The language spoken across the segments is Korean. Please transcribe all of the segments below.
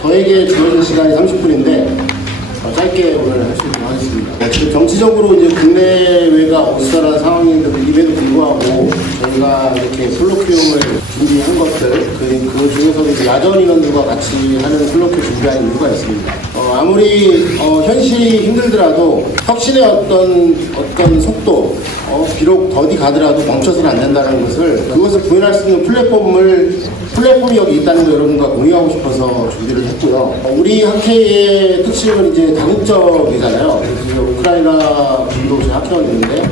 저에게 주어진 시간이 30분인데 짧게 오늘 할 수 있도록 하겠습니다. 지금 정치적으로 이제 국내외가 어수선한 상황임에도 불구하고 저희가 이렇게 플로큐움을 준비한 것들 그 중에서도 이제 야전 인원들과 같이 하는 플로큐 준비한 이유가 있습니다. 아무리 현실이 힘들더라도 혁신의 어떤 속도 비록 더디 가더라도 멈춰서는 안 된다는 것을 그것을 구현할 수 있는 플랫폼이 여기 있다는 거 여러분과 공유하고 싶어서 준비를 했고요. 우리 학회의 특징은 이제 다국적이잖아요. 그래서 우크라이나 분도 제 학회원이 있는데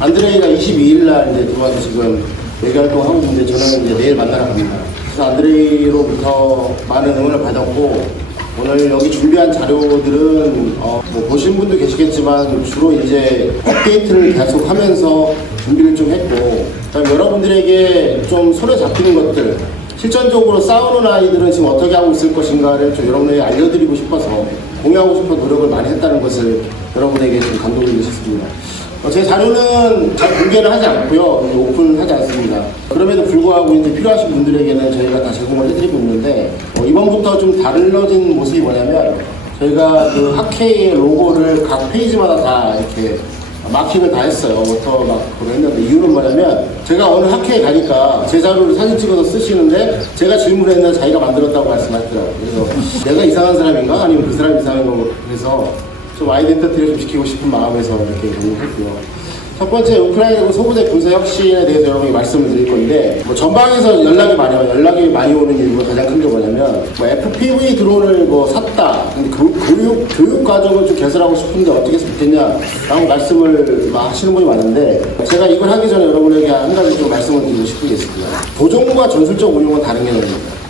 안드레이가 22일 날 이제 들어와서 지금 외교 활동하고 있는데 저는 이제 내일 만나러 갑니다. 그래서 안드레이로부터 많은 응원을 받았고 오늘 여기 준비한 자료들은 뭐 보신 분도 계시겠지만 주로 이제 업데이트를 계속 하면서 준비를 좀 했고 그다음에 여러분들에게 좀 손에 잡히는 것들 실전적으로 싸우는 아이들은 지금 어떻게 하고 있을 것인가를 좀 여러분에게 알려드리고 싶어서 공유하고 싶은 노력을 많이 했다는 것을 여러분에게 좀 감동을 주셨습니다. 제 자료는 잘 공개를 하지 않고요. 오픈하지 않습니다. 그럼에도 불구하고 이제 필요하신 분들에게는 저희가 다 제공을 해드리고 있는데 이번부터 좀 달라진 모습이 뭐냐면 저희가 그 학회의 로고를 각 페이지마다 다 이렇게 마킹을 다 했어요. 워터마크로 했는데 이유는 뭐냐면 제가 오늘 학회에 가니까 제 자료를 사진 찍어서 쓰시는데 제가 질문했는데 자기가 만들었다고 말씀하시더라고요. 그래서 내가 이상한 사람인가? 아니면 그 사람이 이상한 건가? 그래서 좀 아이덴티티를 좀 지키고 싶은 마음에서 이렇게 정리했고요. 첫 번째 우크라이나 소부대 군사 혁신에 대해서 여러분이 말씀을 드릴 건데 전방에서 연락이 많이 와요. 연락이 많이 오는 이유가 가장 큰 게 뭐냐면 FPV 드론을 샀다. 근데 교육 과정을 좀 개설하고 싶은데 어떻게 해서 좋겠냐라고 말씀을 하시는 분이 많은데 제가 이걸 하기 전에 여러분에게 한 가지 좀 말씀을 드리고 싶겠습니다. 도정과 전술적 운용은 다른 개념입니다.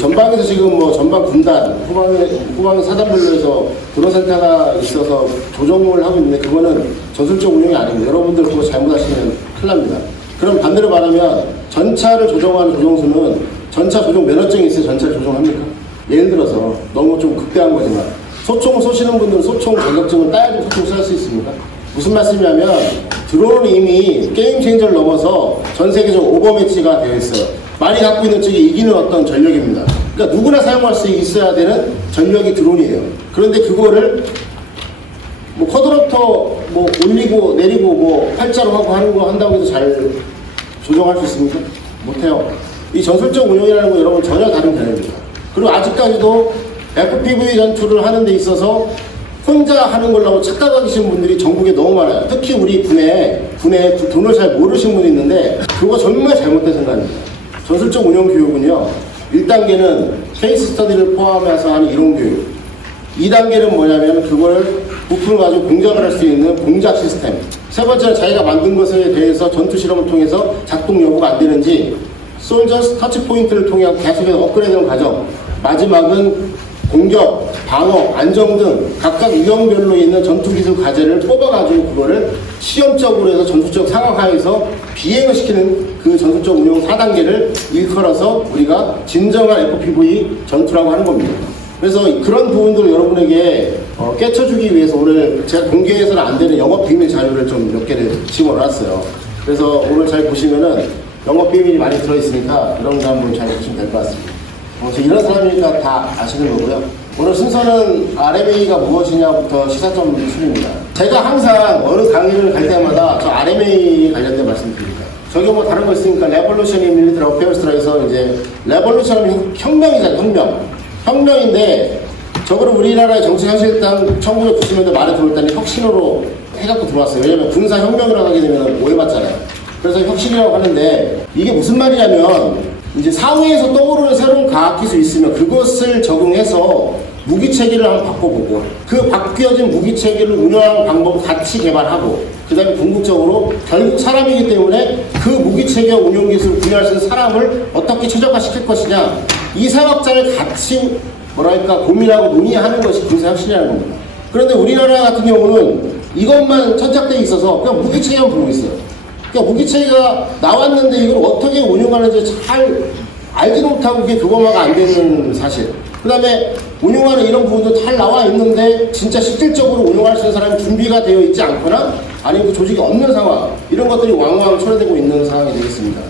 전방에서 지금 전방 군단, 후방에 사단별로 해서 드론센터가 있어서 조정을 하고 있는데 그거는 전술적 운용이 아닙니다. 여러분들 그거 잘못하시면 큰일 납니다. 그럼 반대로 말하면 전차를 조정하는 조종수는 전차 조종 면허증이 있어야 전차를 조종합니까? 예를 들어서 너무 좀 극대한 거지만 소총 쏘시는 분들은 소총 자격증을 따야지 소총 쏠 수 있습니까? 무슨 말씀이냐면 드론은 이미 게임 체인저를 넘어서 전 세계적 오버매치가 되어 있어요. 많이 갖고 있는 쪽이 이기는 어떤 전력입니다. 그러니까 누구나 사용할 수 있어야 되는 전력이 드론이에요. 그런데 그거를 쿼드롭터 올리고 내리고 팔자로 하고 하는 거 한다고 해서 잘 조정할 수 있습니까? 못해요. 이 전술적 운용이라는 건 여러분 전혀 다른 개념입니다. 그리고 아직까지도 FPV 전투를 하는 데 있어서 혼자 하는 걸로 착각하시는 분들이 전국에 너무 많아요. 특히 우리 군에 돈을 잘 모르시는 분이 있는데 그거 정말 잘못된 생각입니다. 전술적 운용 교육은요, 1단계는 케이스 스터디를 포함해서 하는 이론 교육, 2단계는 뭐냐면 그걸 부품을 가지고 공작을 할 수 있는 공작 시스템, 세 번째는 자기가 만든 것에 대해서 전투 실험을 통해서 작동 여부가 안 되는지 솔저스 터치 포인트를 통해 계속해서 업그레이드하는 과정, 마지막은 공격, 방어, 안정 등 각각 유형별로 있는 전투기술 과제를 뽑아가지고 그거를 시험적으로 해서 전술적 상황 하에서 비행을 시키는 그 전술적 운용 4단계를 일컬어서 우리가 진정한 FPV 전투라고 하는 겁니다. 그래서 그런 부분들을 여러분에게 깨쳐주기 위해서 오늘 제가 공개해서는 안 되는 영업 비밀 자료를 좀 몇 개를 집어넣었어요. 그래서 오늘 잘 보시면은 영업 비밀이 많이 들어있으니까 여러분들 한번 잘 보시면 될 것 같습니다. 이런 사람이니까 다 아시는 거고요. 오늘 순서는 RMA가 무엇이냐부터 시사점 순입니다. 제가 항상 어느 강의를 갈 때마다 저 RMA 관련된 말씀드립니다. 저기 다른 거 있으니까 레볼루션 인 밀리터리 어페어스라서 이제 레볼루션은 혁명이잖아요. 혁명인데 저거를 우리나라의 정치 현실당 1990년대 말에 들어올 때는 혁신으로 해갖고 들어왔어요. 왜냐면 군사혁명이라고 하게 되면 오해받잖아요. 그래서 혁신이라고 하는데 이게 무슨 말이냐면 이제 사회에서 떠오르는 새로운 과학기술이 있으면 그것을 적용해서 무기체계를 한번 바꿔보고 그 바뀌어진 무기체계를 운영하는 방법을 같이 개발하고 그 다음에 궁극적으로 결국 사람이기 때문에 그 무기체계와 운용기술을 구현할 수 있는 사람을 어떻게 최적화시킬 것이냐 이 사업자를 같이 고민하고 논의하는 것이 군사혁신이라는 겁니다. 그런데 우리나라 같은 경우는 이것만 천착되어 있어서 그냥 무기체계만 보고 있어요. 그러니까 무기체계가 나왔는데 이걸 어떻게 운용하는지 잘 알지도 못하고 그게 그것만가 안 되는 사실. 그 다음에 운용하는 이런 부분도 잘 나와 있는데 진짜 실질적으로 운용할 수 있는 사람이 준비가 되어 있지 않거나 아니면 그 조직이 없는 상황, 이런 것들이 왕왕 초래되고 있는 상황이 되겠습니다.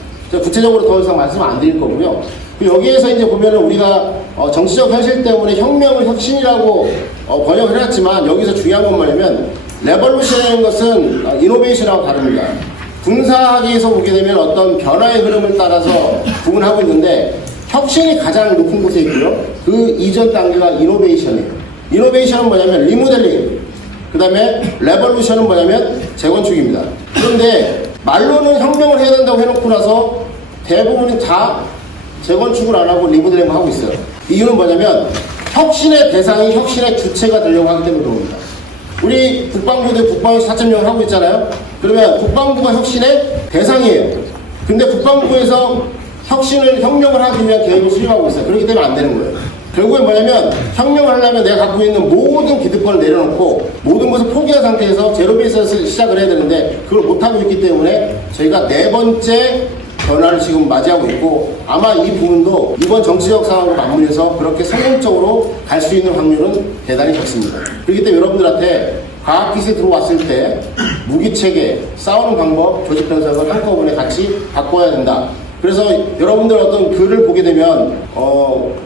구체적으로 더 이상 말씀 안 드릴 거고요. 여기에서 이제 보면은 우리가 정치적 현실 때문에 혁명을 혁신이라고 번역을 해놨지만, 여기서 중요한 건 뭐냐면 레볼루션이라는 것은 이노베이션하고 다릅니다. 군사학에서 보게 되면 어떤 변화의 흐름을 따라서 구분하고 있는데, 혁신이 가장 높은 곳에 있고요. 그 이전 단계가 이노베이션이에요. 이노베이션은 뭐냐면 리모델링, 그 다음에 레볼루션은 뭐냐면 재건축입니다. 그런데 말로는 혁명을 해야 된다고 해놓고 나서 대부분이 다 재건축을 안 하고 리모델링을 하고 있어요. 이유는 뭐냐면 혁신의 대상이 혁신의 주체가 되려고 하기 때문에 그럽니다. 우리 국방부도 국방혁신 4.0을 하고 있잖아요. 그러면 국방부가 혁신의 대상이에요. 근데 국방부에서 혁명을 하기 위한 계획을 수립하고 있어요. 그렇기 때문에 안 되는 거예요. 결국엔 뭐냐면 혁명을 하려면 내가 갖고 있는 모든 기득권을 내려놓고 모든 것을 포기한 상태에서 제로 베이스에서 시작을 해야 되는데, 그걸 못하고 있기 때문에 저희가 네 번째 변화를 지금 맞이하고 있고, 아마 이 부분도 이번 정치적 상황을 맞물려서 그렇게 성공적으로 갈 수 있는 확률은 대단히 적습니다. 그렇기 때문에 여러분들한테 과학기술이 들어왔을 때 무기체계, 싸우는 방법, 조직 편성을 한꺼번에 같이 바꿔야 된다. 그래서 여러분들 어떤 글을 보게 되면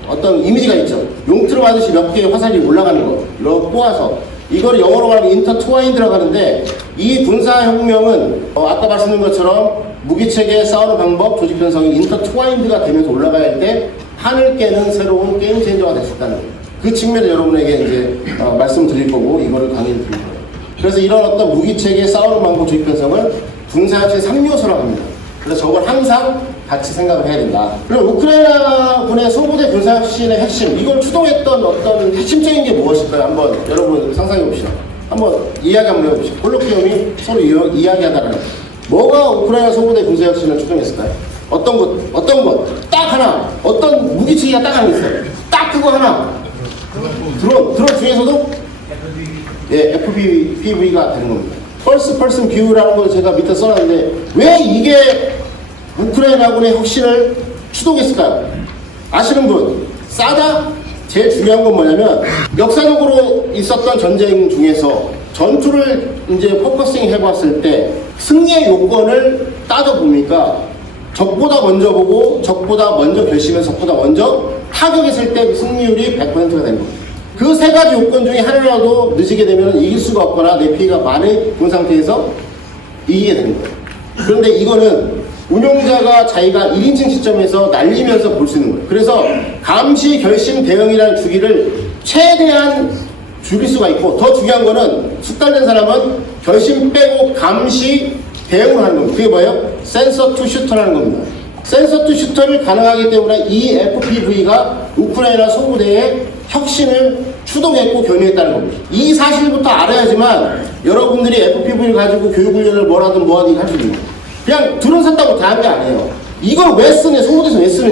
어떤 이미지가 있죠. 용트로 하듯이 몇 개의 화살이 올라가는 거, 이렇게 꼬아서 이걸 영어로 말하면 인터트와인드라고 하는데, 이 군사혁명은 아까 말씀드린 것처럼 무기체계, 싸우는 방법, 조직 편성이 인터트와인드가 되면서 올라가야 할 때 판을 깨는 새로운 게임 체인저가 될 수 있다는 거예요. 그 측면에 여러분에게 이제 말씀드릴 거고, 이거를 강의를 드릴 거예요. 그래서 이런 어떤 무기체계, 싸우는 방법, 조직 편성을 군사혁신 3요소라고 합니다. 그래서 저걸 항상 같이 생각을 해야 된다. 그리고 우크라이나 군의 소부대 군사혁신의 핵심, 이걸 추동했던 어떤 핵심적인 게 무엇일까요? 한번 여러분 상상해 봅시다. 한번 이야기 한번 해봅시다. 콜로키움이 서로 이야기하다라는 거. 뭐가 우크라이나 소부대 군사혁신을 추동했을까요? 어떤 것, 딱 하나, 어떤 무기체계가 딱 하나 있어요. 딱 그거 하나. 드론 중에서도 FPV가 되는 겁니다. 퍼스트 퍼슨 뷰라는 걸 제가 밑에 써놨는데, 왜 이게 우크라이나군의 혁신을 추동했을까요? 아시는 분? 싸다? 제일 중요한 건 뭐냐면, 역사적으로 있었던 전쟁 중에서 전투를 이제 포커싱 해봤을 때 승리의 요건을 따져보니까 적보다 먼저 보고, 적보다 먼저 결심해서 적보다 먼저 타격했을 때 승리율이 100%가 된 겁니다. 그 세 가지 요건 중에 하나라도 늦게 되면 이길 수가 없거나 내 피해가 많이 본 상태에서 이기게 되는 거예요. 그런데 이거는 운용자가 자기가 1인칭 시점에서 날리면서 볼 수 있는 거예요. 그래서 감시, 결심, 대응이라는 주기를 최대한 줄일 수가 있고, 더 중요한 거는 숙달된 사람은 결심 빼고 감시, 대응을 하는 겁니다. 그게 뭐예요? 센서 투 슈터라는 겁니다. 센서 투 슈터를 가능하기 때문에 이 FPV가 우크라이나 소부대의 혁신을 추동했고 견인했다는 겁니다. 이 사실부터 알아야지만 여러분들이 FPV를 가지고 교육훈련을 뭐라든 할 수 있는 거예요. 그냥 드론 샀다고 다 한 게 아니에요. 이걸 왜 쓰냐, 소부대에서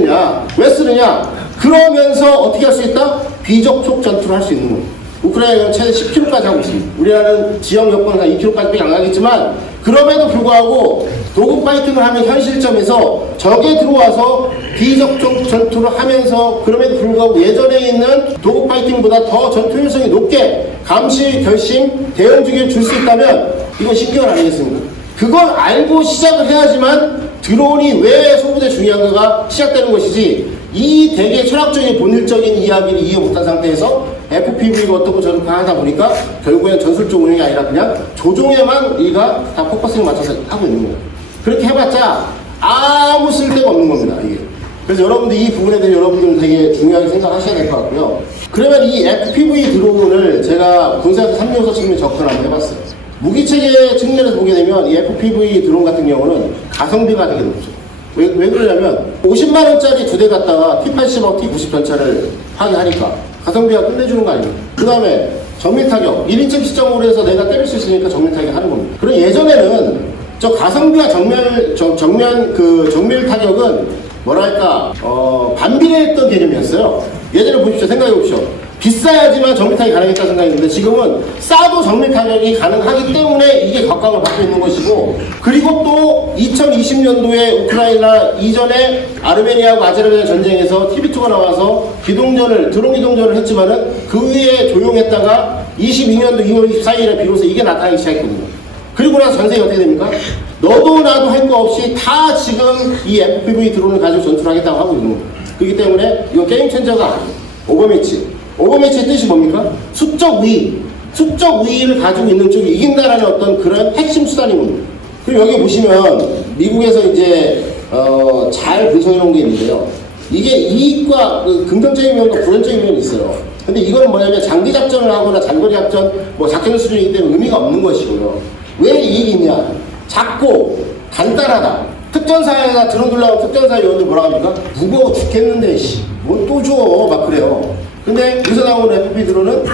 왜 쓰느냐, 그러면서 어떻게 할 수 있다? 비접촉 전투를 할 수 있는 거예요. 우크라이나는 최대 10km까지 하고 있습니다. 우리나라는 지역 여건상 2km까지 안 가겠지만, 그럼에도 불구하고 도구 파이팅을 하는 현 시점에서 적에 들어와서 비접촉 전투를 하면서, 그럼에도 불구하고 예전에 있는 도구 파이팅보다 더 전투 효율성이 높게 감시, 결심, 대응 주기를 줄 수 있다면 이건 신기한 아니겠습니까? 그걸 알고 시작을 해야지만 드론이 왜 소부대 중요한가가 시작되는 것이지, 이 되게 철학적인 본질적인 이야기를 이해 못한 상태에서 FPV가 어떻고 저렇게 하다 보니까 결국엔 전술적 운영이 아니라 그냥 조종에만 우리가 다 포커싱을 맞춰서 하고 있는 거예요. 그렇게 해봤자 아무 쓸데가 없는 겁니다, 이게. 그래서 여러분들 이 부분에 대해 여러분들은 되게 중요하게 생각하셔야 될 것 같고요. 그러면 이 FPV 드론을 제가 군사에서 3요소 측면에 접근을 한번 해봤어요. 무기체계 측면에서 보게 되면 이 FPV 드론 같은 경우는 가성비가 되게 높죠. 왜 그러냐면 50만원짜리 2대 갖다가 T80하고 T90 전차를 파괴하니까 가성비가 끝내주는 거 아닙니까? 그 다음에 정밀 타격, 1인칭 시점으로 해서 내가 때릴 수 있으니까 정밀 타격 하는 겁니다. 그리고 예전에는 저 가성비와 정밀 타격은 뭐랄까 반비례했던 개념이었어요. 예전에 보십시오, 생각해 보십시오. 비싸야지만 정밀 타격이 가능했다는 생각했는데, 지금은 싸도 정밀 타격이 가능하기 때문에 이게 각광을 받고 있는 것이고, 그리고 또 2020년도에 우크라이나 이전에 아르메니아하고 아제르바이잔 전쟁에서 TB2가 나와서 드론 기동전을 했지만은 그 위에 조용했다가 22년도 2월 24일에 비로소 이게 나타나기 시작했거든요. 그리고 나서 전쟁이 어떻게 됩니까? 너도 나도 할 거 없이 다 지금 이 FPV 드론을 가지고 전투를 하겠다고 하고 있는 거예요. 그렇기 때문에 이건 게임 체인저가 아니에요. 오버매치. 오버매치의 뜻이 뭡니까? 수적 우위. 수적 우위를 가지고 있는 쪽이 이긴다라는 어떤 그런 핵심 수단입니다. 그리고 여기 보시면 미국에서 이제 잘 분석해 놓은 게 있는데요. 이게 이익과 긍정적인 면과 부정적인 면이 있어요. 근데 이거는 뭐냐면 장기 작전을 하거나 장거리 작전, 뭐 작전 수준이기 때문에 의미가 없는 것이고요. 왜 이익이 있냐? 작고 간단하다. 특전사가 드론 둘러가면 특전사 요원들 뭐라 합니까? 무거워 죽겠는데 뭘 또 줘? 막 그래요. 근데 여기서 나오는 FPV 드론은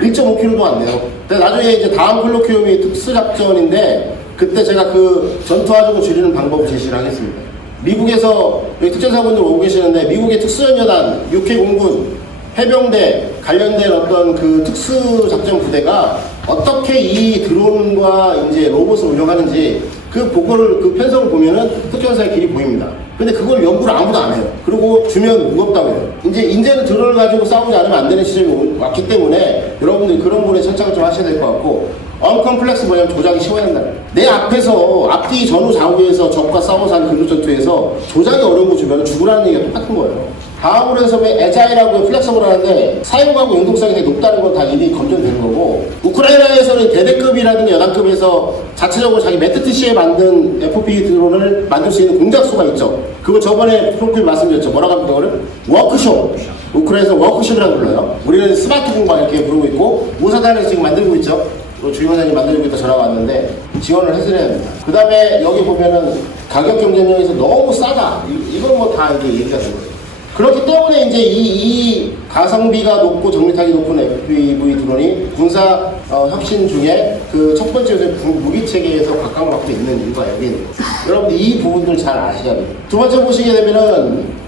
1.5kg도 안 돼요. 근데 나중에 이제 다음 콜로키움이 특수작전인데 그때 제가 그 전투하자고 줄이는 방법을 제시를 하겠습니다. 미국에서 여기 특전사분들 오고 계시는데 미국의 특수연여단, 육해공군, 해병대 관련된 어떤 그 특수작전 부대가 어떻게 이 드론과 이제 로봇을 운영하는지 그 보고를 그 편성을 보면은 특전사의 길이 보입니다. 근데 그걸 연구를 아무도 안 해요. 그리고 주면 무겁다고 해요. 이제는 드론을 가지고 싸우지 않으면 안 되는 시점이 왔기 때문에 여러분들이 그런 부분에 천착을 좀 하셔야 될 것 같고, 언컴플렉스 뭐냐면 조작이 쉬워야 한다. 내 앞에서 앞뒤 전후 좌우에서 적과 싸워서 하는 근접 전투에서 조작이 어려운 거 주면 죽으라는 얘기가 똑같은 거예요. 다음으로 해서 애자일하고 플렉서블 하는데 사용하고 용동성이 되게 높다는 건 다 이미 검증되는 거고, 우크라이나에서는 대대급이라든가 여단급에서 자체적으로 자기 메트티시에 만든 FPV 드론을 만들 수 있는 공작소가 있죠. 그거 저번에 프로필 말씀드렸죠. 뭐라고 합니까? 그거를? 워크숍. 우크라이나에서 워크숍이라고 불러요. 우리는 스마트 공방 이렇게 부르고 있고, 모사단에서 지금 만들고 있죠. 주임원장님 만들고 있다 전화가 왔는데 지원을 해드려야 합니다. 그 다음에 여기 보면은 가격 경쟁력에서 너무 싸다. 이건 뭐 다 이제 얘기가 되는 거예요. 그렇기 때문에 이제 이 가성비가 높고 정밀타기 높은 FPV 드론이 군사 혁신 중에 그 첫 번째 무기 체계에서 각광을 받고 있는 이유가 여기 있는 거예요. 여러분들 이 부분들 잘 아셔야 돼요. 두 번째 보시게 되면은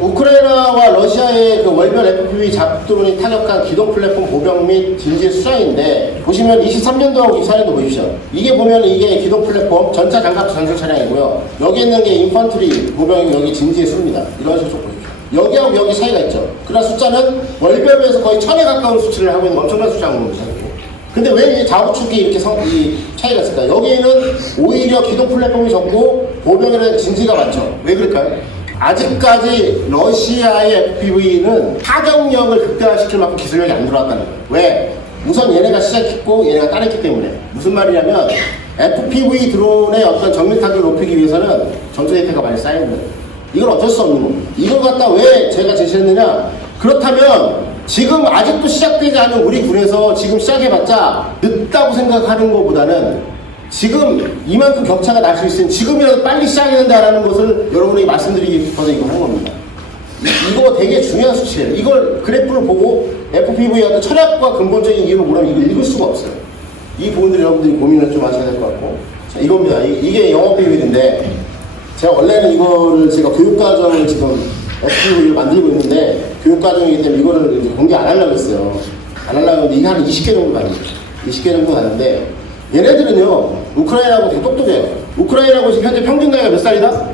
우크라이나와 러시아의 그 월별 FPV 잡드론이 타격한 기동 플랫폼 보병 및 진지의 수장인데, 보시면 23년도하고 24년도 보십시오. 이게 보면 이게 기동 플랫폼 전차 장갑 전술 차량이고요. 여기 있는 게 인펀트리 보병이 여기 진지의 수입니다. 이런 식으로 보십시오. 여기하고 여기 차이가 있죠. 그러나 숫자는 월별에서 거의 1000에 가까운 수치를 하고 있는 엄청난 숫자인 겁니다. 근데 왜 이 좌우측이 이렇게 이 차이가 있을까? 여기는 오히려 기동 플랫폼이 적고 보병에는 진지가 많죠. 왜 그럴까요? 아직까지 러시아의 FPV는 타격력을 극대화시킬 만큼 기술력이 안 들어왔다는 거예요. 왜? 우선 얘네가 시작했고 얘네가 따랐기 때문에. 무슨 말이냐면 FPV 드론의 어떤 정밀 타격을 높이기 위해서는 전투 데이터가 많이 쌓여야 돼요. 이건 어쩔 수 없는 겁니다. 이걸 갖다 왜 제가 제시했느냐? 그렇다면 지금 아직도 시작되지 않은 우리 군에서 지금 시작해봤자 늦다고 생각하는 것보다는 지금 이만큼 격차가 날 수 있으니 지금이라도 빨리 시작해야 된다는 것을 여러분에게 말씀드리기 싶어서 이거 하는 겁니다. 이거 되게 중요한 수치예요. 이걸 그래프를 보고 FPV의 어떤 철학과 근본적인 이유를 모르면 이걸 읽을 수가 없어요. 이 부분들을 여러분들이 고민을 좀 하셔야 될 것 같고, 자, 이겁니다. 이게 영어 비밀인데 제가 원래는 이거를 제가 교육과정을 지금 FPV를 만들고 있는데 교육과정이기 때문에 이거를 이제 공개 안 하려고 했어요. 안 하려고 했는데 이게 한 20개 정도 가요. 20개 정도 가는데 얘네들은요, 우크라이나하고 되게 똑똑해요. 우크라이나하고 지금 현재 평균 나이가 몇 살이다?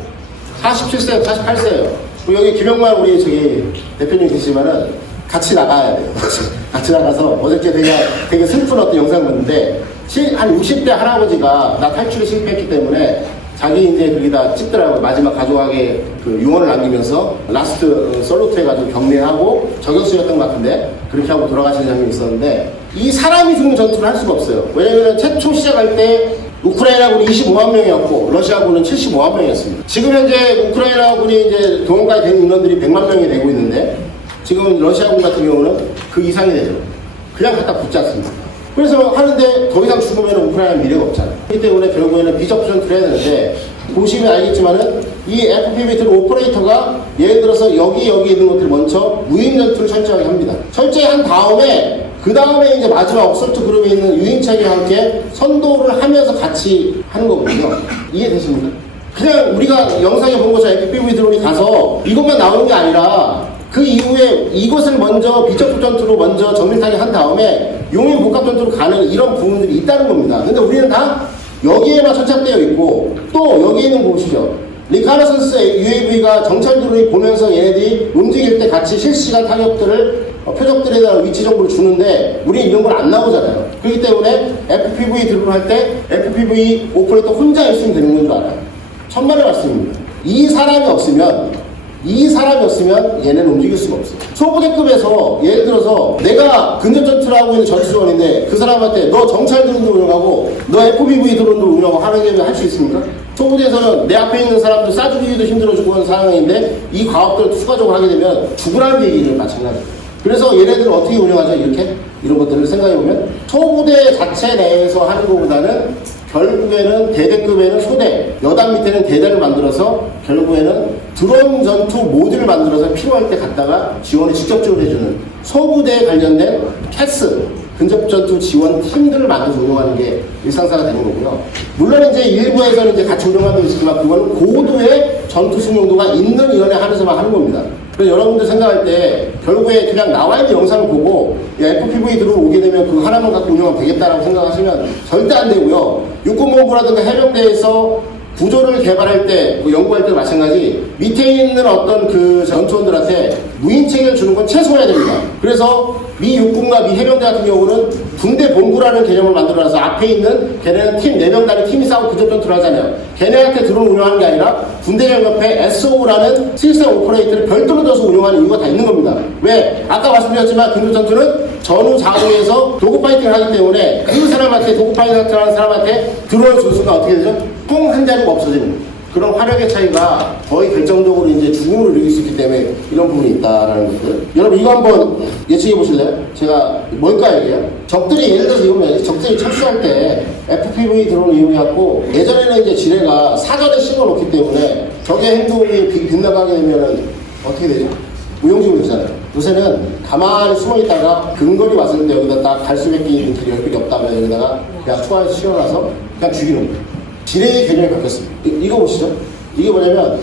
47세, 48세예요. 그리고 여기 김영만 우리 저기 대표님 계시지만은 같이 나가야 돼요. 같이 나가서 어저께 되게 슬픈 어떤 영상 봤는데 한 60대 할아버지가 나 탈출에 실패했기 때문에 자기 이제 거기다 찍더라고요. 마지막 가족에게 그 유언을 남기면서 라스트 솔루트 해가지고 격려하고 저격수였던 것 같은데 그렇게 하고 돌아가시는 장면이 있었는데, 이 사람이 죽는 전투를 할 수가 없어요. 왜냐면 최초 시작할 때 우크라이나군이 25만 명이었고 러시아군은 75만 명이었습니다. 지금 현재 우크라이나군이 이제 동원까지 된 인원들이 100만 명이 되고 있는데 지금 러시아군 같은 경우는 그 이상이 되죠. 그냥 갖다 붙지 않습니다. 그래서 하는데 더 이상 죽으면 우크라이나는 미래가 없잖아요. 그렇기 때문에 결국에는 비적 전투를 해야 되는데, 보시면 알겠지만은 이 FPV 드론 오퍼레이터가 예를 들어서 여기 있는 것들을 먼저 무인 전투를 철저하게 합니다. 철저히 한 다음에 그 다음에 이제 마지막 어설트 그룹에 있는 유인체계와 함께 선도를 하면서 같이 하는 거거든요. 이해되십니까? 그냥 우리가 영상에 본 것처럼 FPV 드론이 가서 이것만 나오는 게 아니라 그 이후에 이것을 먼저 비적 전투로 먼저 정밀타기 한 다음에 용인 복합 전투로 가는 이런 부분들이 있다는 겁니다. 근데 우리는 다 여기에만 천착되어 있고, 또 여기 있는 거 보시죠. 리카너선스 UAV가 정찰 드론이 보면서 얘네들이 움직일 때 같이 실시간 타격들을 표적들에 대한 위치 정보를 주는데 우리 이런 걸 안 나오잖아요. 그렇기 때문에 FPV 드론을 할 때 FPV 오퍼레이터 혼자 있으면 되는 건 줄 알아요. 천만의 말씀입니다. 이 사람이 없으면 얘네는 움직일 수가 없어요. 초부대급에서 예를 들어서 내가 근접 전투를 하고 있는 전투조원인데 그 사람한테 너 정찰 드론도 운영하고 너 FPV 드론도 운영하고 하는 할 수 있습니까? 초부대에서는 내 앞에 있는 사람들 쏴주기도 힘들어 죽는 상황인데 이 과업들을 추가적으로 하게 되면 죽으라는 얘기를 마찬가지예요. 그래서 얘네들은 어떻게 운영하죠? 이런 것들을 생각해보면 초부대 자체 내에서 하는 것보다는 결국에는 대대급에는 소대, 여단 밑에는 대대를 만들어서 결국에는 드론 전투 모듈을 만들어서 필요할 때 갖다가 지원을 직접적으로 해주는 소부대에 관련된 캐스, 근접전투 지원 팀들을 만들어서 운영하는 게 일상사가 되는 거고요. 물론 이제 일부에서는 이제 같이 운영하고 있지만 그거는 고도의 전투 승용도가 있는 이런 애 하면서만 하는 겁니다. 그래서 여러분들 생각할 때 결국에 그냥 나와 있는 영상을 보고 FPV 들어오게 되면 그 하나만 갖고 운영하면 되겠다라고 생각하시면 절대 안 되고요. 육군본부라든가 해병대에서 구조를 개발할 때, 연구할 때도 마찬가지 밑에 있는 어떤 그 전투원들한테 무인체계를 주는 건 최소화해야 됩니다. 그래서 미 육군과 미 해병대 같은 경우는 군대 본부라는 개념을 만들어놔서 앞에 있는 걔네는 팀 4명 단위 팀이 싸우고 근접전투를 하잖아요. 걔네한테 드론 운영하는 게 아니라 군대장 옆에 SO라는 시스템 오퍼레이터를 별도로 둬서 운영하는 이유가 다 있는 겁니다. 왜? 아까 말씀드렸지만 근접전투는 전후 자국에서 도그파이팅을 하기 때문에 그 사람한테 도그파이팅 하는 사람한테 드론을 준 순간 어떻게 되죠? 통 한 자리가 없어지는 거예요. 그런 화력의 차이가 거의 결정적으로 이제 죽음을 이길 수 있기 때문에 이런 부분이 있다라는 것들. 여러분 이거 한번 예측해 보실래요? 제가 뭘까요 이게요? 적들이 예를 들어서 이거면 적들이 착수할 때 FPV 드론을 이용해갖고 예전에는 이제 지뢰가 사전에 심어놓기 때문에 적의 행동이 빗나가게 되면은 어떻게 되죠? 무용지물이 되잖아요. 요새는 가만히 숨어있다가 근거리 왔을 때 여기다 딱 갈수백기 있는 길이 10개가 없다면 여기다가 그냥 투하해서 씌워놔서 그냥 죽이는 거예요. 지뢰의 개념이 바뀌었습니다. 이거 보시죠. 이게 뭐냐면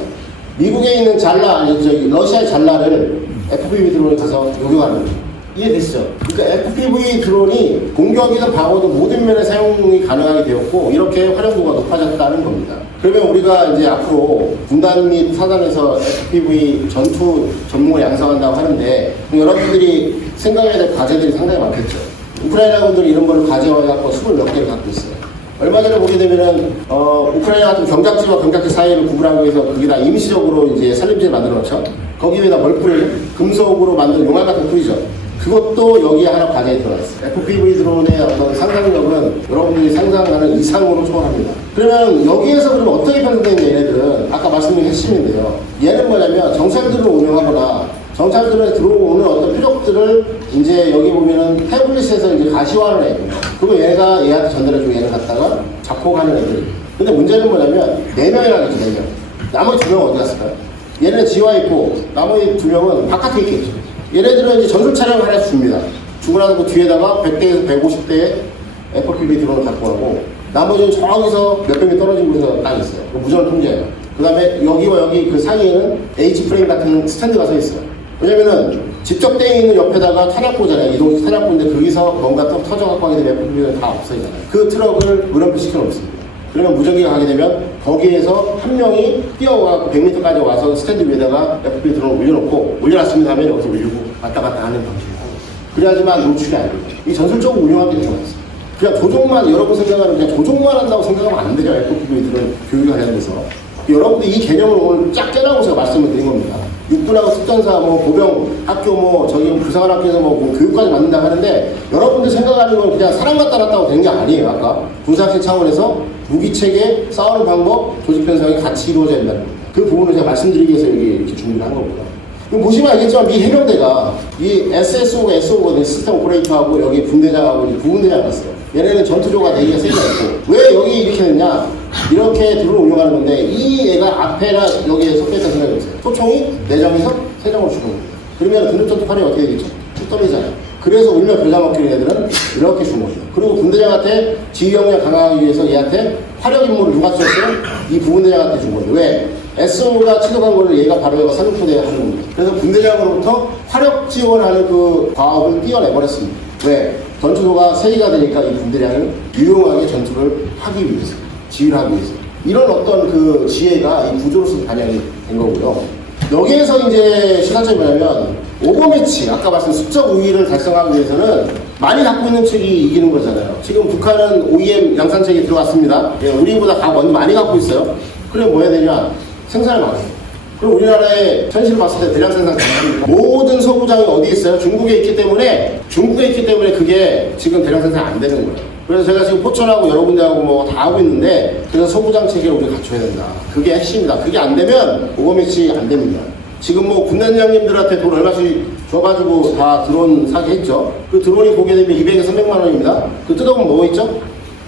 미국에 있는 러시아의 잘라를 FPV 드론에 가서 요격하는 거예요. 이해되시죠? 그러니까 FPV 드론이 공격이든 방어든 모든 면에 사용이 가능하게 되었고 이렇게 활용도가 높아졌다는 겁니다. 그러면 우리가 이제 앞으로 군단 및 사단에서 FPV 전투 전문을 양성한다고 하는데 여러분들이 생각해야 될 과제들이 상당히 많겠죠. 우크라이나 분들이 이런 거를 과제화해갖고 20몇 개를 갖고 있어요. 얼마 전에 보게 되면은, 우크라이나 같은 경작지와 경작지 사이를 구분하기 위해서 거기다 임시적으로 이제 산림지를 만들어 놓죠. 거기에다 뭘 뿌려요? 금속으로 만든 용암 같은 거 뿌리죠. 그것도 여기에 하나 과제에 들어갔어요. FPV 드론의 어떤 상상력은 여러분들이 상상하는 이상으로 초월합니다. 그러면 여기에서 그러면 어떻게 편성되는 얘네들은 아까 말씀드린 핵심인데요. 얘는 뭐냐면 정찰들을 운영하거나 정찰들에 들어오는 어떤 표적들을 이제 여기 보면은 태블릿에서 이제 가시화를 해요. 그리고 얘가 얘한테 전달해주고 얘를 갖다가 작곡하는 애들. 근데 문제는 뭐냐면 4명이나 겠죠, 4명. 나머지 2명은 어디 갔을까요? 얘네는 지와 있고 나머지 2명은 바깥에 있겠죠. 얘네들은 이제 전술 차량을 하나 줍니다. 주고 나서 그 뒤에다가 100대에서 150대의 FPV 드론을 갖고 가고 나머지는 저기서 몇백 미 떨어진 곳에서 딱 있어요. 무전을 통제해요. 그 다음에 여기와 여기 그 사이에는 H프레임 같은 스탠드가 서 있어요. 왜냐면은 직접대에 있는 옆에다가 탄약고잖아요. 이동식 탄약고인데 거기서 뭔가 또 터져갖고 하게 되면 FPV는 다 없어지잖아요. 그 트럭을 물음표 시켜놓습니다. 그러면 무전기가 가게 되면 거기에서 한 명이 뛰어와서 100m까지 와서 스탠드 위에다가 FPV 드론을 올려놓고 올려놨습니다 하면 여기서 올리고 왔다 갔다 하는 방식을 하고 있어요. 그래야지만 노출이 안 돼요. 이 전술적으로 운영하기 되게 많습니다. 그냥 조종만 여러분 생각하는 그냥 조종만 한다고 생각하면 안 되죠. FPV 드론 교육을 관련돼서. 여러분들 이 개념을 오늘 쫙 깨라고 제가 말씀을 드린 겁니다. 육군하고 특전사, 보병 학교, 부사관학교에서 교육까지 받는다 하는데, 여러분들 생각하는 건 그냥 사람 갖다 놨다고 된 게 아니에요, 아까. 군사학생 차원에서 무기체계, 싸우는 방법, 조직 편성이 같이 이루어져야 된다는 겁니다. 그 부분을 제가 말씀드리기 위해서 여기 이렇게 준비를 한 겁니다. 그럼 보시면 알겠지만, 미 해병대가 이 SSO가 SO거든요. 시스템 오퍼레이터하고 여기 분대장하고 부분대장 갔어요. 얘네는 전투조가 4개가 세개가 있고, 왜 여기 이렇게 했냐? 이렇게 드론을 운영하는 건데 이 애가 앞에나 여기에 섞여있다는 생각이 없어요. 소총이 4장에서 3장으로 주는 거예요. 그러면 근접전투 활용이 어떻게 되겠죠? 쭉 떨어지잖아요. 그래서 울며 겨자 먹히는 애들은 이렇게 준 거죠. 그리고 분대장한테 지휘 역량 강화하기 위해서 얘한테 화력 임무를 누가 주었어요? 이 부분대장한테 준 거예요. 왜? SO가 취득한 거를 얘가 바로 얘가 사육부대에 하는 겁니다. 그래서 분대장으로부터 화력 지원하는 그 과업을 띄어내버렸습니다. 왜? 전투도가 3개가 되니까 이 분대장을 유용하게 전투를 하기 위해서. 지휘를 하기 위해서. 이런 어떤 그 지혜가 이 구조로서 반영이 된 거고요. 여기에서 이제 시사점이 뭐냐면 오버매치, 아까 말씀 수적 우위를 달성하기 위해서는 많이 갖고 있는 측이 이기는 거잖아요. 지금 북한은 OEM 양산책에 들어왔습니다. 예, 우리보다 다 먼저 많이 갖고 있어요. 그래 뭐 해야 되냐? 생산을 막았어요. 그럼 우리나라의 현실을 봤을 때 대량 생산 가능합니까? 모든 소부장이 어디 있어요? 중국에 있기 때문에 그게 지금 대량 생산 안 되는 거예요. 그래서 제가 지금 포천하고 여러 군데하고 뭐 다 하고 있는데, 그래서 소부장 체계를 우리가 갖춰야 된다. 그게 핵심이다. 그게 안 되면 오버매치 안 됩니다. 지금 뭐 군단장님들한테 돈 얼마씩 줘가지고 다 드론 사게 했죠. 그 드론이 보게 되면 200에서 300만 원입니다. 그 뜯어보면 뭐 있죠?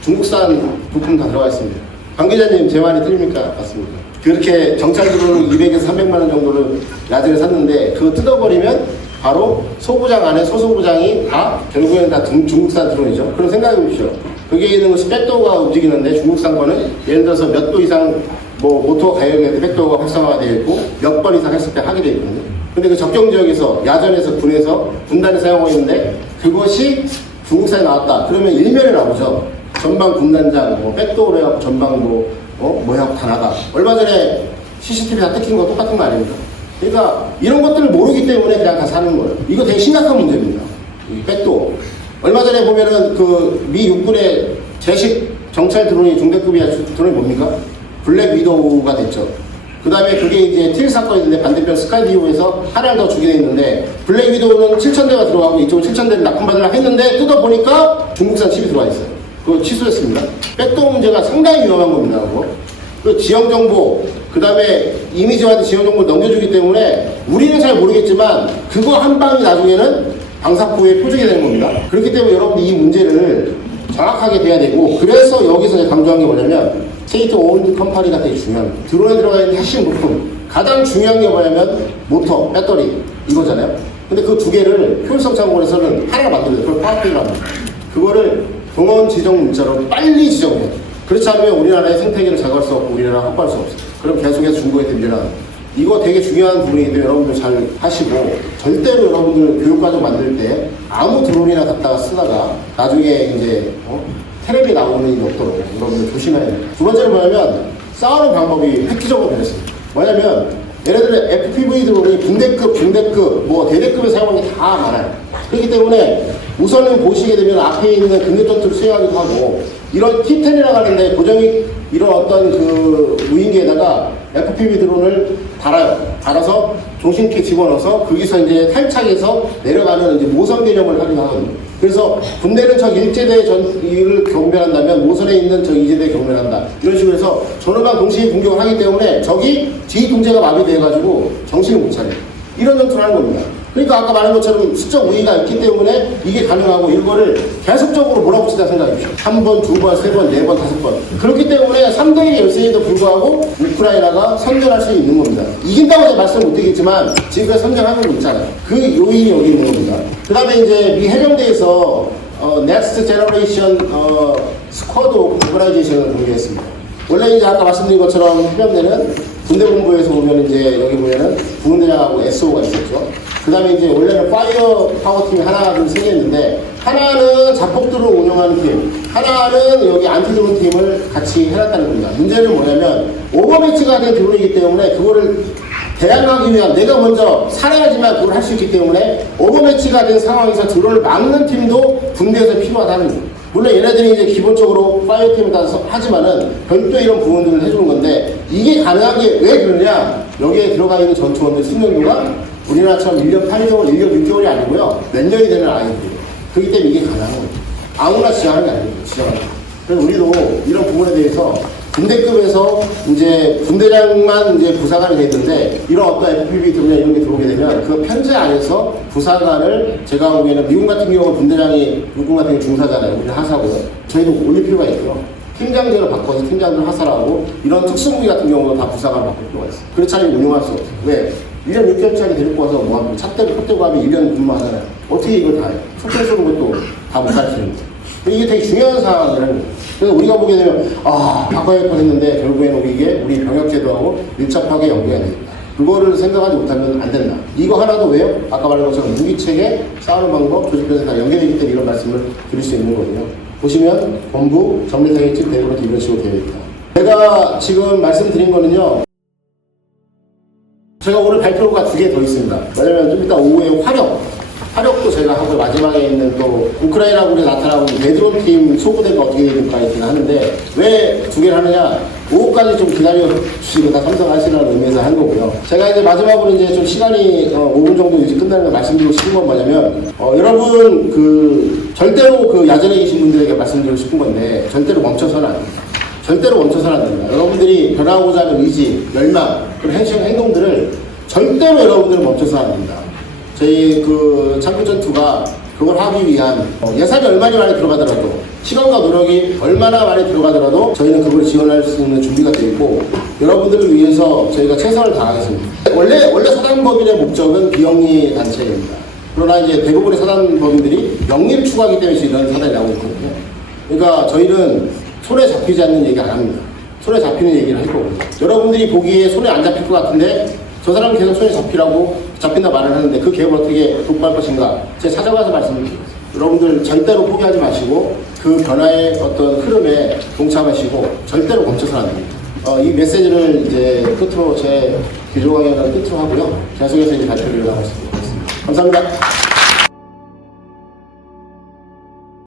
중국산 부품 다 들어가 있습니다. 관계자님 제 말이 틀립니까? 맞습니까? 그렇게 정찰 드론을 200에서 300만 원 정도를 야재를 샀는데 그거 뜯어버리면 바로 소부장 안에 소소부장이 다 결국에는 다 중국산 드론이죠. 그럼 생각해 보십시오. 거기에 있는 것이 백도어가 움직이는데 중국산 거는 예를 들어서 몇 도 이상 뭐 모터가 가열될 때 백도어가 활성화가 되어 있고 몇 번 이상 했을 때 하게 되어 있거든요. 근데 그 적경 지역에서 야전에서 군에서 군단에 사용하고 있는데 그것이 중국산에 나왔다. 그러면 일면에 나오죠. 전방 군단장 뭐 백도어로 해갖고 전방 뭐 해갖고 다 나가. 얼마 전에 CCTV 다 뜯긴 거 똑같은 거 아닙니까? 그러니까 이런 것들을 모르기 때문에 그냥 다 사는 거예요. 이거 되게 심각한 문제입니다. 이 백도어. 얼마 전에 보면은 그 미 육군의 제식 정찰 드론이 중대급이야. 드론이 뭡니까? 블랙 위도우가 됐죠. 그 다음에 그게 이제 틸 사건인데 반대편 스카이디오에서 하나를 더 주게 돼 있는데, 블랙 위도우는 7,000대가 들어가고 이쪽은 7,000대를 납품받으려 했는데 뜯어보니까 중국산 칩이 들어와 있어요. 그거 취소했습니다. 백도어 문제가 상당히 위험한 겁니다. 그거. 그 지형정보, 그 다음에 이미지와도 지형정보를 넘겨주기 때문에 우리는 잘 모르겠지만 그거 한 방이 나중에는 방사포에 표적이 되는 겁니다. 그렇기 때문에 여러분들 이 문제를 정확하게 돼야 되고, 그래서 여기서 강조한 게 뭐냐면 스테이트 오운드 컴퍼니가 되게 중요합니다. 드론에 들어가 있는 핵심 부품, 가장 중요한 게 뭐냐면 모터, 배터리 이거잖아요. 근데 그 두 개를 효율성 창고에서는 하나 만들어요. 그걸 파워필이라고 합니다. 그거를 동원 지정 문자로 빨리 지정해요. 그렇지 않으면 우리나라의 생태계를 자극할 수 없고 우리나라 확보할 수 없어요. 그럼 계속해서 중국에 밀려나요. 이거 되게 중요한 부분이기 때문에 여러분들 잘 하시고, 절대로 여러분들 교육과정 만들 때 아무 드론이나 갖다가 쓰다가 나중에 이제 테레비에 나오는 일이 없도록 여러분들 조심해야 됩니다. 두 번째는 뭐냐면 싸우는 방법이 획기적으로 변했습니다. 뭐냐면 예를 들어 FPV 드론이 분대급, 중대급, 뭐 대대급에 사용하는 게 다 많아요. 그렇기 때문에 우선은 보시게 되면 앞에 있는 근접 전투를 수행하기도 하고, 이런 T10이라고 하는데 고정이 이런 어떤 그 무인기에다가 FPV 드론을 달아서 종신키 집어넣어서 거기서 이제 탈착해서 내려가는 이제 모선 개념을 하기도 하거든요. 그래서 군대는 저 1제대 전이를 경멸한다면 모선에 있는 저 2제대 경멸한다. 이런 식으로 해서 전후방 동시에 공격을 하기 때문에 적이 지휘 통제가 마비돼가지고 정신을 못 차려요. 이런 전투를 하는 겁니다. 그러니까 아까 말한 것처럼 수적 우위가 있기 때문에 이게 가능하고, 이거를 계속적으로 몰아붙이다 생각해보십시오. 한 번, 두 번, 세 번, 네 번, 다섯 번. 그렇기 때문에 3대1의 열세에도 불구하고 우크라이나가 선전할 수 있는 겁니다. 이긴다고 제가 말씀 못 드리겠지만 지금까지 선전하고 있잖아요. 그 요인이 여기 있는 겁니다. 그 다음에 이제 미 해병대에서 넥스트 제너레이션 스쿼드 오퍼라이제이션을 공개했습니다. 원래 이제 아까 말씀드린 것처럼 해병대는 군대본부에서 보면 이제 여기 보면은 부분대장하고 SO가 있었죠. 그 다음에 이제 원래는 파이어 파워팀이 하나, 둘, 세 개 있는데, 하나는 자폭들을 운영하는 팀, 하나는 여기 안티드론 팀을 같이 해놨다는 겁니다. 문제는 뭐냐면 오버매치가 된 드론이기 때문에 그거를 대항하기 위한, 내가 먼저 살아야지만 그걸 할 수 있기 때문에 오버매치가 된 상황에서 드론을 막는 팀도 군대에서 필요하다는 거예요. 물론 얘네들이 이제 기본적으로 파이어팀을 다 하지만은 별도 이런 부분들을 해주는 건데, 이게 가능한 게 왜 그러냐? 여기에 들어가 있는 전투원들 숙련도가 우리나라처럼 1년 8개월, 1년 6개월이 아니고요. 몇 년이 되는 아이들이에요. 그렇기 때문에 이게 가능한 거예요. 아무나 지정하는 게 아니에요. 지정하는 거. 그래서 우리도 이런 부분에 대해서 군대급에서 이제 군대장만 이제 부사관이 되는데, 이런 어떤 FPV 드론이나 이런 게 들어오게 되면 그 편제 안에서 부사관을, 제가 보기에는 미국 같은 경우는 군대장이, 육군 같은 경우 중사잖아요. 우리는 하사고요. 저희도 올릴 필요가 있고요. 팀장제로 바꿔서 팀장들 하사라고, 이런 특수무기 같은 경우는 다 부사관 바꿀 필요가 있어요. 그렇지 않으면 운용할 수 없어요. 왜? 1년 6개월짜리 데리고 와서 뭐합니까? 차 떼고 하면 1년 근무하잖아요. 어떻게 이걸 다 해요? 속도 쏘는 것도 다 못 가르치는 거예요. 이게 되게 중요한 상황이라는 거예요. 그래서 우리가 보게 되면 바꿔야 할 뻔했는데 결국에는 이게 우리 병역제도하고 밀접하게 연계가 되겠다. 그거를 생각하지 못하면 안 된다. 이거 하나도 왜요? 아까 말한 것처럼 무기체계, 싸우는 방법, 조직변에서 다 연계되기 때문에 이런 말씀을 드릴 수 있는 거거든요. 보시면 본부, 정밀사격집, 대구로 이런 식으로 되어 있다. 제가 지금 말씀드린 거는요, 제가 오늘 발표가 2개 더 있습니다. 왜냐면 좀 이따 오후에 화력도 제가 하고 마지막에 있는 또 우크라이나군에 나타나고 있는 베드론 팀 소부대가 어떻게 될까 있긴 하는데 왜 2개를 하느냐? 오후까지 좀 기다려주시고 다 참석하시라는 의미에서 한 거고요. 제가 이제 마지막으로 이제 좀 시간이 5분 정도 이제 끝나는 걸 말씀드리고 싶은 건 뭐냐면, 여러분 절대로 야전에 계신 분들에게 말씀드리고 싶은 건데, 절대로 멈춰서는 안 됩니다. 절대로 멈춰서는 안 됩니다. 여러분들이 변화하고자 하는 의지, 열망, 그런 행동들을 절대로 여러분들은 멈춰서는 안 됩니다. 저희 창조전투가 그걸 하기 위한 예산이 얼마나 많이 들어가더라도 시간과 노력이 얼마나 많이 들어가더라도 저희는 그걸 지원할 수 있는 준비가 되어 있고 여러분들을 위해서 저희가 최선을 다하겠습니다. 원래 사단법인의 목적은 비영리 단체입니다. 그러나 이제 대부분의 사단법인들이 영리를 추구하기 때문에 이런 사단이 나오고 있거든요. 그러니까 저희는 손에 잡히지 않는 얘기 안 합니다. 손에 잡히는 얘기를 할 거거든요. 여러분들이 보기에 손에 안 잡힐 것 같은데 저 사람은 계속 손에 잡힌다 말을 하는데 그 계획을 어떻게 독보할 것인가 제가 찾아가서 말씀드리겠습니다. 여러분들 절대로 포기하지 마시고 그 변화의 어떤 흐름에 동참하시고 절대로 멈춰서는 안 됩니다. 이 메시지를 이제 끝으로 제 비조 강연을 끝으로 하고요. 계속해서 이제 발표를 나가겠습니다. 감사합니다.